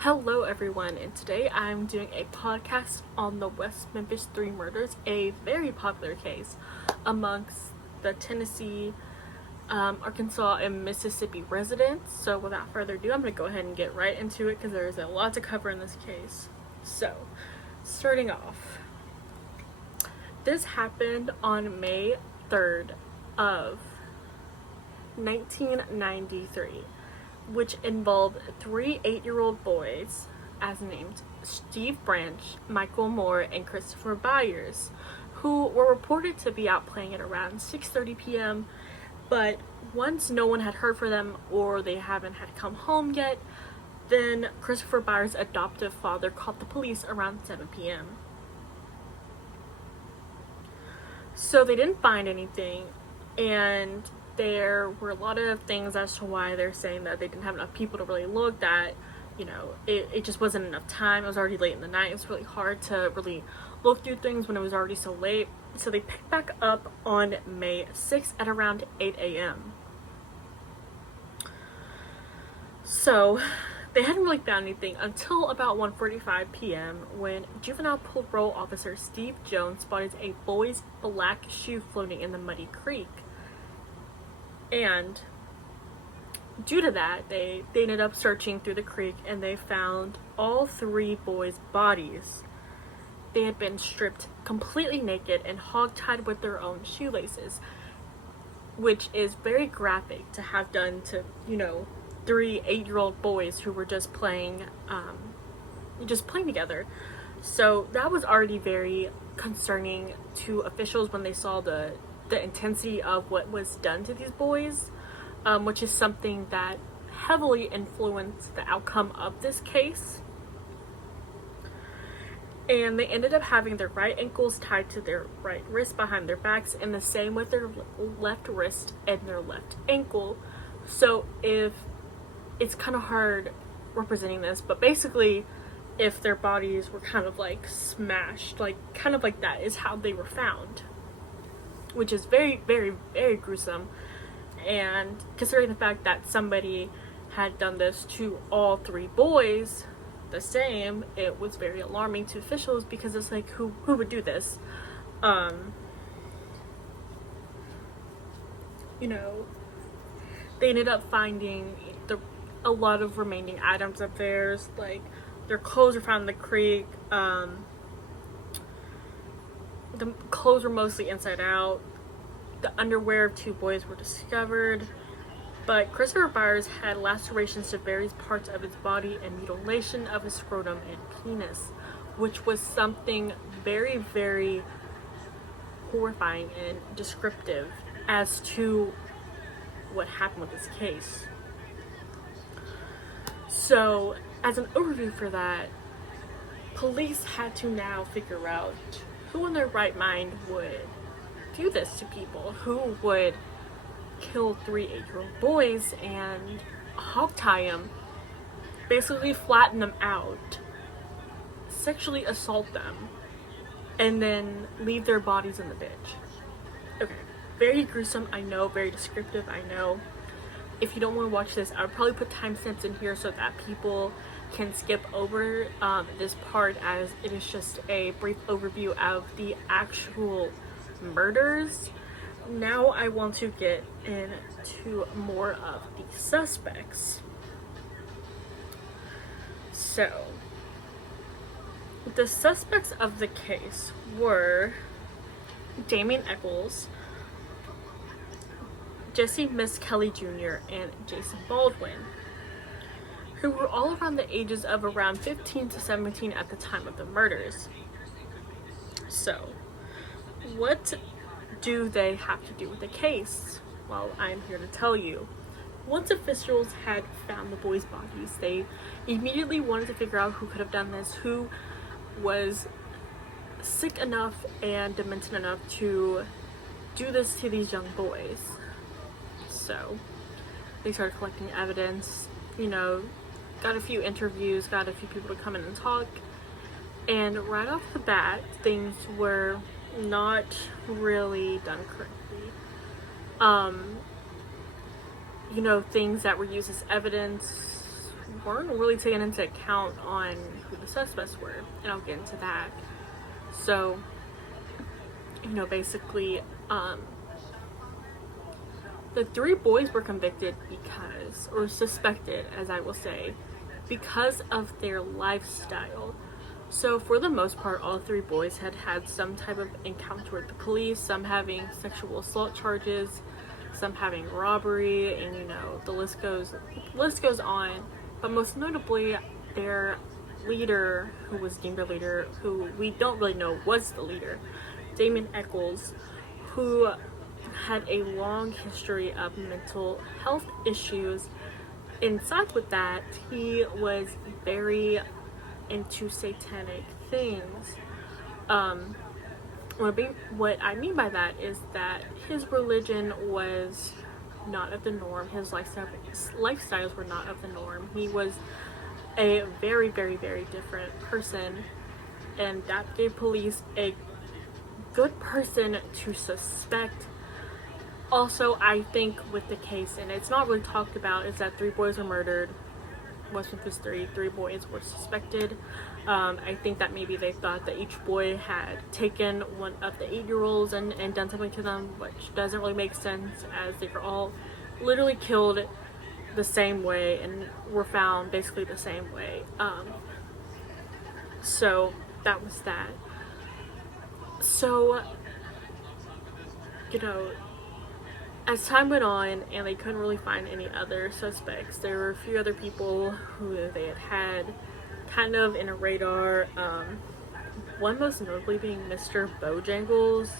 Hello everyone, and today I'm doing a podcast on the West Memphis 3 murders, a very popular case amongst the Tennessee, Arkansas, and Mississippi residents. So without further ado, I'm going to go ahead and get right into it because there's a lot to cover in this case. So, starting off, this happened on May 3rd of 1993, which involved three 8-year-old boys, as named Steve Branch, Michael Moore, and Christopher Byers, who were reported to be out playing at around 6:30 p.m., but once no one had heard from them or they haven't had come home yet, then Christopher Byers' adoptive father called the police around 7 p.m. So they didn't find anything, and there were a lot of things as to why they're saying that they didn't have enough people to really look, that it just wasn't enough time. It was already late in the night. It was really hard to really look through things when it was already so late. So they picked back up on May 6th at around 8 a.m. So they hadn't really found anything until about 1:45 p.m. when juvenile parole officer Steve Jones spotted a boy's black shoe floating in the muddy creek. And due to that, they ended up searching through the creek, and they found all three boys' bodies. They had been stripped completely naked and hogtied with their own shoelaces, which is very graphic to have done to, three 8-year-old boys who were just playing together. So that was already very concerning to officials when they saw the intensity of what was done to these boys, which is something that heavily influenced the outcome of this case. And they ended up having their right ankles tied to their right wrist behind their backs, and the same with their left wrist and their left ankle. So if it's kind of hard representing this, but basically if their bodies were kind of like smashed, like kind of like that is how they were found, which is very, very, very gruesome. And considering the fact that somebody had done this to all three boys the same, it was very alarming to officials, because it's like, who would do this? They ended up finding a lot of remaining items of theirs, like their clothes were found in the creek. The clothes were mostly inside out. The underwear of two boys were discovered, but Christopher Byers had lacerations to various parts of his body and mutilation of his scrotum and penis, which was something very, very horrifying and descriptive as to what happened with this case. So, as an overview for that, police had to now figure out who in their right mind would do this to people, who would kill three 8-year-old boys and hogtie them, basically flatten them out, sexually assault them, and then leave their bodies in the ditch. Okay, very gruesome, I know, very descriptive, I know. If you don't want to watch this, I would probably put timestamps in here so that people can skip over this part, as it is just a brief overview of the actual murders. Now I want to get into more of the suspects. So, the suspects of the case were Damien Eccles, Jesse Miss Kelly Jr., and Jason Baldwin, who were all around the ages of around 15 to 17 at the time of the murders. So, what do they have to do with the case? Well, I'm here to tell you. Once officials had found the boys' bodies, they immediately wanted to figure out who could have done this, who was sick enough and demented enough to do this to these young boys. So they started collecting evidence, got a few interviews, got a few people to come in and talk, and right off the bat, things were not really done correctly. Things that were used as evidence weren't really taken into account on who the suspects were, and I'll get into that. So, basically, the 3 boys were convicted because, or suspected, as I will say, because of their lifestyle. So for the most part, all 3 boys had had some type of encounter with the police, some having sexual assault charges, some having robbery, and the list goes on. But most notably, their leader, who was deemed their leader, who we don't really know was the leader, Damon Eccles, who had a long history of mental health issues. Inside with that, he was very into satanic things. What I mean by that is that his religion was not of the norm. His lifestyles were not of the norm. He was a very, very, very different person, and that gave police a good person to suspect. Also, I think with the case, and it's not really talked about, is that 3 boys were murdered. West Memphis 3 boys were suspected. I think that maybe they thought that each boy had taken one of the 8-year-olds and done something to them, which doesn't really make sense, as they were all literally killed the same way and were found basically the same way. So that was that. So, as time went on and they couldn't really find any other suspects, there were a few other people who they had kind of in a radar. One most notably being Mr. Bojangles,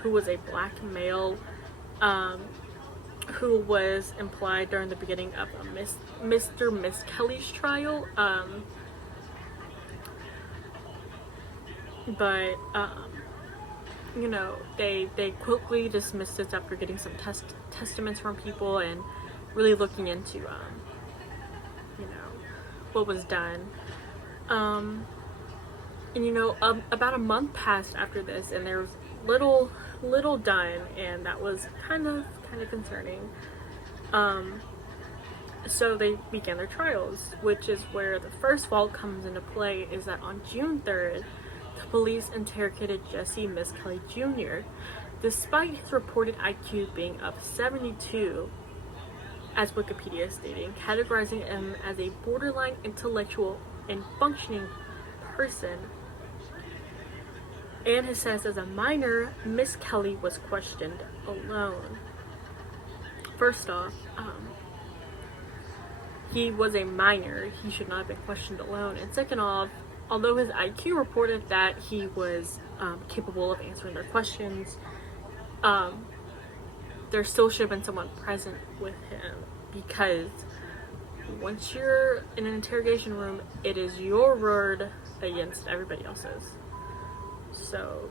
who was a black male, who was implied during the beginning of Miss Kelly's trial. But they quickly dismissed it after getting some testaments from people and really looking into, what was done. About a month passed after this, and there was little done, and that was kind of concerning. So they began their trials, which is where the first fault comes into play, is that on June 3rd, the police interrogated Jesse Miss Kelly Jr. Despite his reported IQ being of 72, as Wikipedia is stating, categorizing him as a borderline intellectual and functioning person, and it says as a minor, Miss Kelly was questioned alone. First off, he was a minor. He should not have been questioned alone. And second off, although his IQ reported that he was capable of answering their questions, there still should have been someone present with him, because once you're in an interrogation room, it is your word against everybody else's. So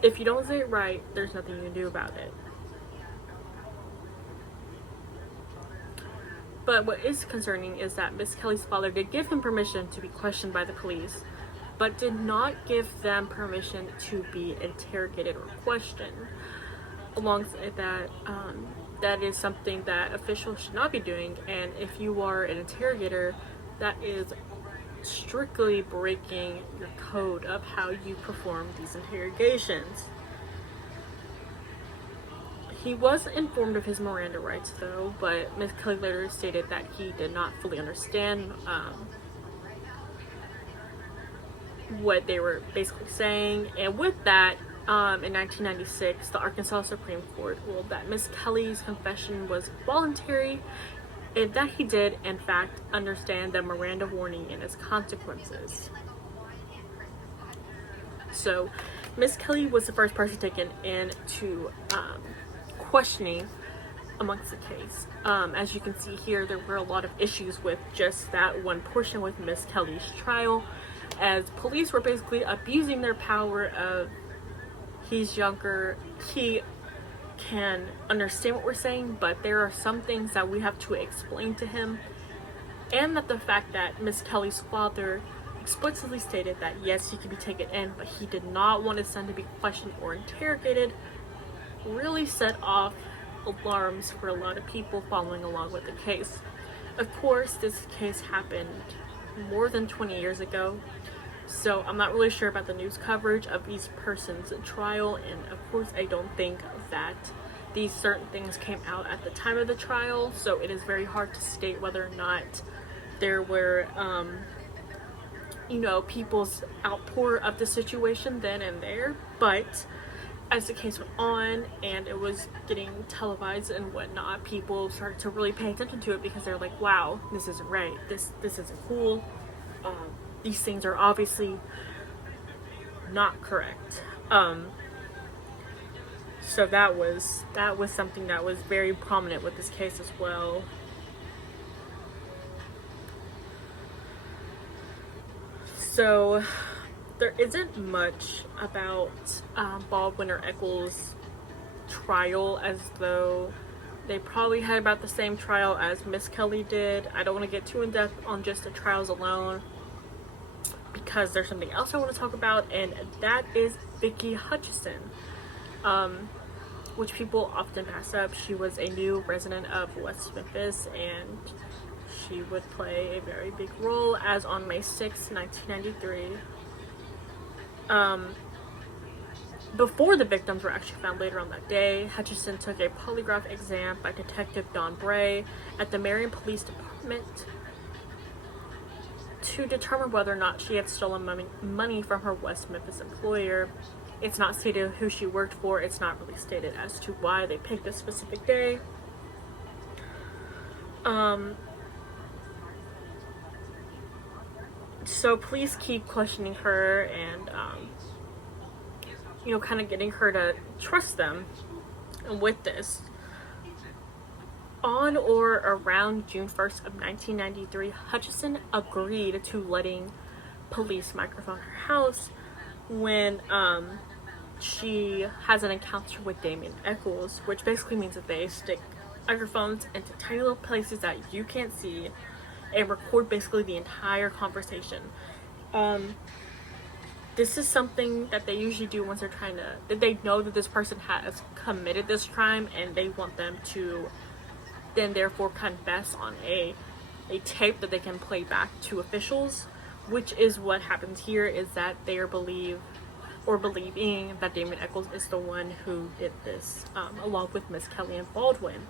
if you don't say it right, there's nothing you can do about it. But what is concerning is that Miss Kelly's father did give him permission to be questioned by the police, but did not give them permission to be interrogated or questioned. Alongside that, that is something that officials should not be doing, and if you are an interrogator, that is strictly breaking your code of how you perform these interrogations. He was informed of his Miranda rights, though, but Ms. Kelly later stated that he did not fully understand what they were basically saying. And with that, in 1996, the Arkansas Supreme Court ruled that Ms. Kelly's confession was voluntary and that he did, in fact, understand the Miranda warning and its consequences. So, Ms. Kelly was the first person taken into questioning amongst the case. As you can see here, there were a lot of issues with just that one portion with Miss Kelly's trial, as police were basically abusing their power of, he's younger, he can understand what we're saying, but there are some things that we have to explain to him, and that the fact that Miss Kelly's father explicitly stated that yes, he could be taken in, but he did not want his son to be questioned or interrogated, really set off alarms for a lot of people following along with the case. Of course, this case happened more than 20 years ago, so I'm not really sure about the news coverage of each person's trial, and of course I don't think that these certain things came out at the time of the trial, so it is very hard to state whether or not there were, people's outpour of the situation then and there. But as the case went on and it was getting televised and whatnot, people started to really pay attention to it because they're like, wow, this isn't right. This isn't cool. These things are obviously not correct. So that was something that was very prominent with this case as well. So there isn't much about Baldwin or Eccles' trial, as though they probably had about the same trial as Miss Kelly did. I don't want to get too in depth on just the trials alone, because there's something else I want to talk about, and that is Vicki Hutchison, which people often pass up. She was a new resident of West Memphis, and she would play a very big role as on May 6, 1993. Before the victims were actually found later on that day, Hutchison took a polygraph exam by Detective Don Bray at the Marion Police Department to determine whether or not she had stolen money from her West Memphis employer. It's not stated who she worked for. It's not really stated as to why they picked a specific day. So police keep questioning her and, kind of getting her to trust them. And with this, on or around June 1st of 1993, Hutchison agreed to letting police microphone her house when she has an encounter with Damien Eccles, which basically means that they stick microphones into tiny little places that you can't see and record basically the entire conversation. This is something that they usually do once they're that they know that this person has committed this crime, and they want them to then therefore confess on a tape that they can play back to officials, which is what happens here, is that they are believing that Damien Eccles is the one who did this, along with Miss Kelly and Baldwin.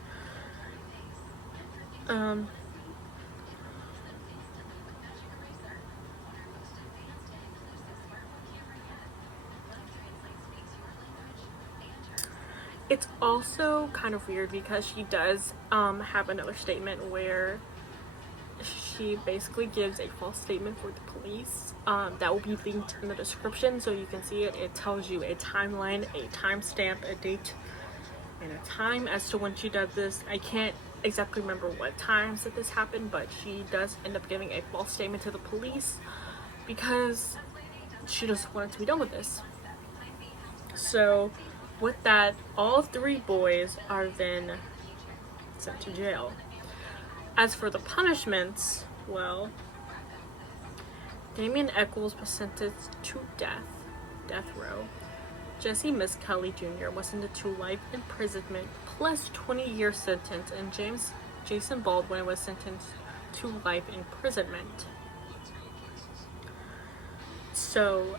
It's also kind of weird because she does have another statement where she basically gives a false statement for the police that will be linked in the description, so you can see it. It tells you a timeline, a timestamp, a date, and a time as to when she does this. I can't exactly remember what times that this happened, but she does end up giving a false statement to the police because she just wanted to be done with this. So with that, all 3 boys are then sent to jail. As for the punishments, well, Damien Eccles was sentenced to death row. Jesse Miss Kelly Jr. was sentenced to life imprisonment plus 20-year sentence, and Jason Baldwin was sentenced to life imprisonment. So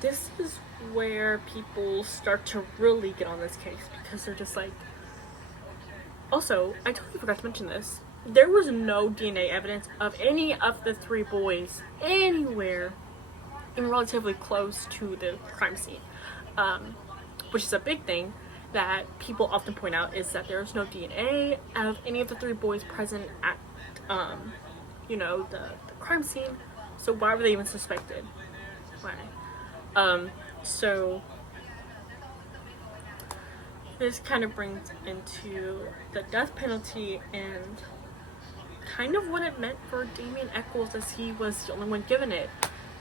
this is where people start to really get on this case, because they're just like, also, I totally forgot to mention this, there was no DNA evidence of any of the 3 boys anywhere even relatively close to the crime scene, which is a big thing that people often point out, is that there's no DNA of any of the 3 boys present at the crime scene. So why were they even suspected? Why? So this kind of brings into the death penalty and kind of what it meant for Damien Eccles, as he was the only one given it.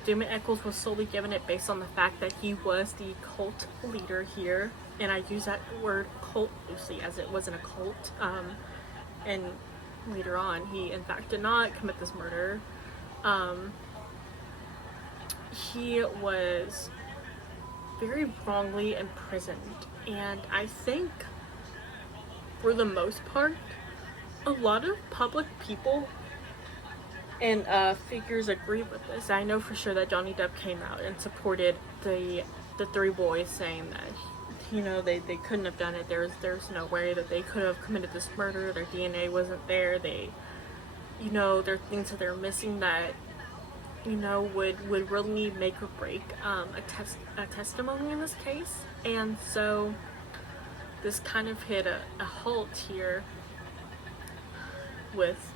Damien Eccles was solely given it based on the fact that he was the cult leader here, and I use that word cult loosely as it wasn't a cult, and later on he in fact did not commit this murder. He was very wrongly imprisoned, and I think for the most part a lot of public people and figures agree with this. I know for sure that Johnny Depp came out and supported the three boys, saying that they couldn't have done it. There's no way that they could have committed this murder. Their DNA wasn't there. There are things that they're missing that would really make or break a testimony in this case. And so this kind of hit a halt here with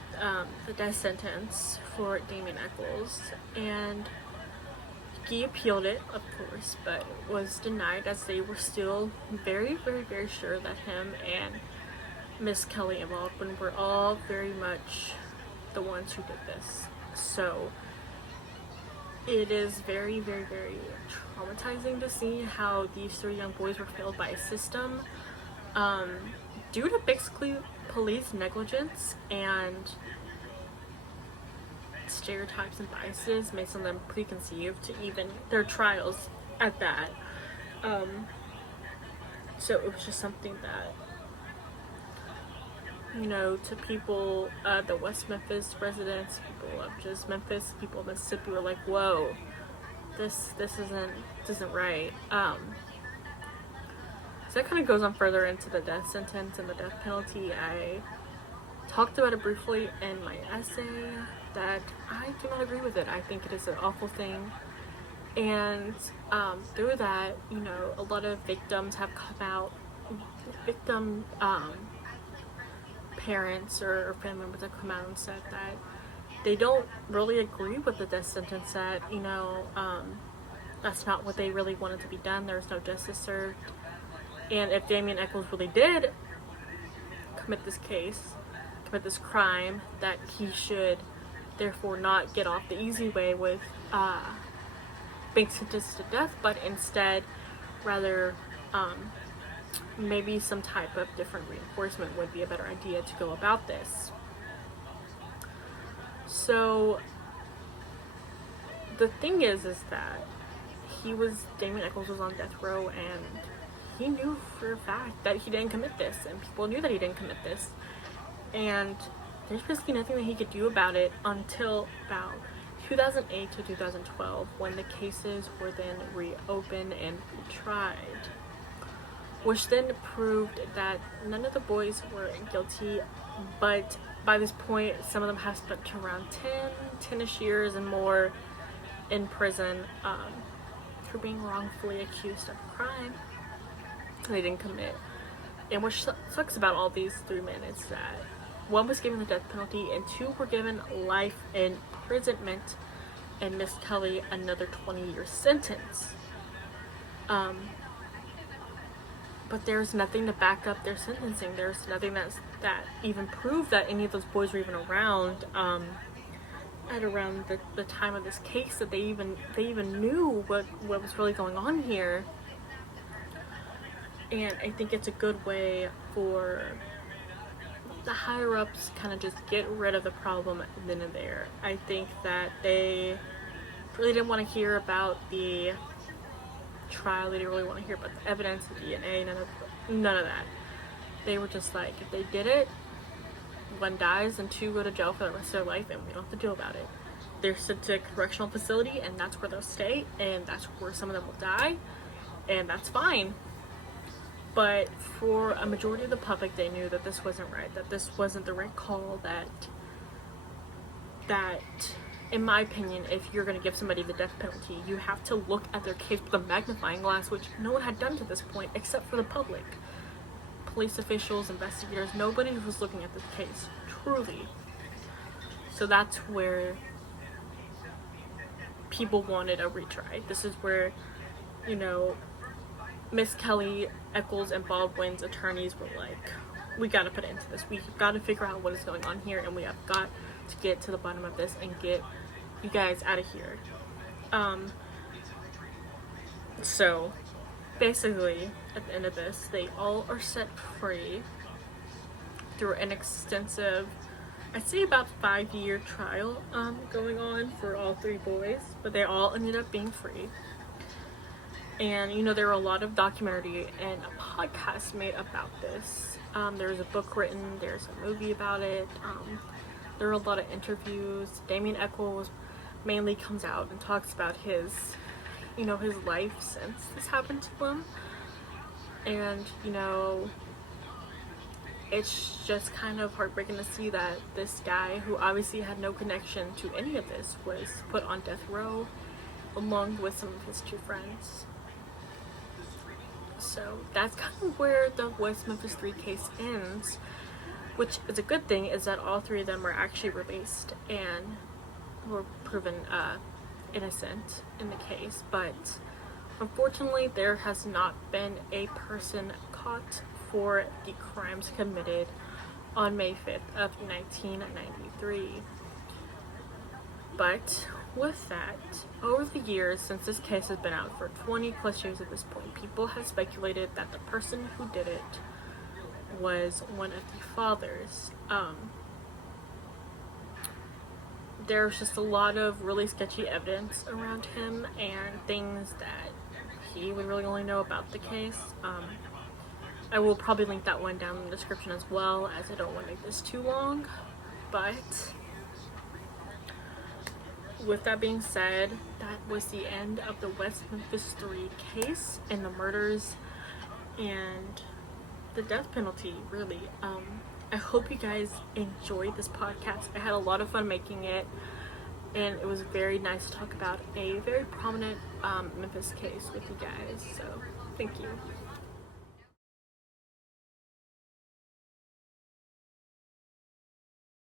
the death sentence for Damien Echols, and he appealed it, of course, but was denied, as they were still very, very, very sure that him and Miss Kelly and Baldwin were all very much the ones who did this. So it is very, very, very traumatizing to see how these three young boys were failed by a system due to basically police negligence and stereotypes and biases made some of them preconceived to even their trials at that. So it was just something that, to people, the West Memphis residents, people of just Memphis, people of Mississippi were like, whoa, this isn't right. So that kind of goes on further into the death sentence and the death penalty. I talked about it briefly in my essay that I do not agree with it. I think it is an awful thing. And through that, a lot of victims have come out, victim parents or family members have come out and said that they don't really agree with the death sentence, that, that's not what they really wanted to be done. There's no justice served. And if Damien Echols really did commit this crime, that he should therefore not get off the easy way with being sentenced to death, but instead rather maybe some type of different reinforcement would be a better idea to go about this. So the thing is that Damien Echols was on death row, and he knew for a fact that he didn't commit this, and people knew that he didn't commit this. And there's basically nothing that he could do about it until about 2008 to 2012, when the cases were then reopened and retried, which then proved that none of the boys were guilty. But by this point, some of them have spent around 10-ish years and more in prison for being wrongfully accused of a crime they didn't commit. And what sucks about all these three men is that one was given the death penalty and two were given life imprisonment, and Miss Kelly another 20-year sentence. But there's nothing to back up their sentencing. There's nothing that even proved that any of those boys were even around at around the time of this case, that they even knew what was really going on here. And I think it's a good way for the higher ups kind of just get rid of the problem then and there. I think that they really didn't want to hear about the trial. They didn't really want to hear about the evidence, the DNA, none of that. They were just like, if they did it, one dies and two go to jail for the rest of their life, and we don't have to deal about it. They're sent to a correctional facility, and that's where they'll stay, and that's where some of them will die, and that's fine. But for a majority of the public, they knew that this wasn't right, that this wasn't the right call, that in my opinion, if you're going to give somebody the death penalty, you have to look at their case with a magnifying glass, which no one had done to this point except for the public. Police officials, investigators, nobody was looking at this case, truly. So that's where people wanted a retry. This is where, Miss Kelly, Echols, and Baldwin's attorneys were like, we gotta put an end to this. We've got to figure out what is going on here, and we have got to get to the bottom of this and get you guys out of here. So basically, at the end of this, they all are set free through an extensive, I'd say about 5-year trial going on for all three boys, but they all ended up being free. And there were a lot of documentary and podcasts made about this. There's a book written, there's a movie about it. There are a lot of interviews. Damien Echols mainly comes out and talks about his life since this happened to him. And, it's just kind of heartbreaking to see that this guy, who obviously had no connection to any of this, was put on death row along with some of his two friends. So that's kind of where the West Memphis 3 case ends, which is a good thing, is that all three of them were actually released and were proven innocent in the case. But unfortunately, there has not been a person caught for the crimes committed on May 5th of 1993. But with that, over the years, since this case has been out for 20 plus years at this point, people have speculated that the person who did it was one of the fathers. There's just a lot of really sketchy evidence around him and things that he would really only know about the case. I will probably link that one down in the description as well, as I don't want to make this too long. But with that being said, that was the end of the West Memphis 3 case and the murders and the death penalty, really. I hope you guys enjoyed this podcast. I had a lot of fun making it, and it was very nice to talk about a very prominent Memphis case with you guys. So, thank you.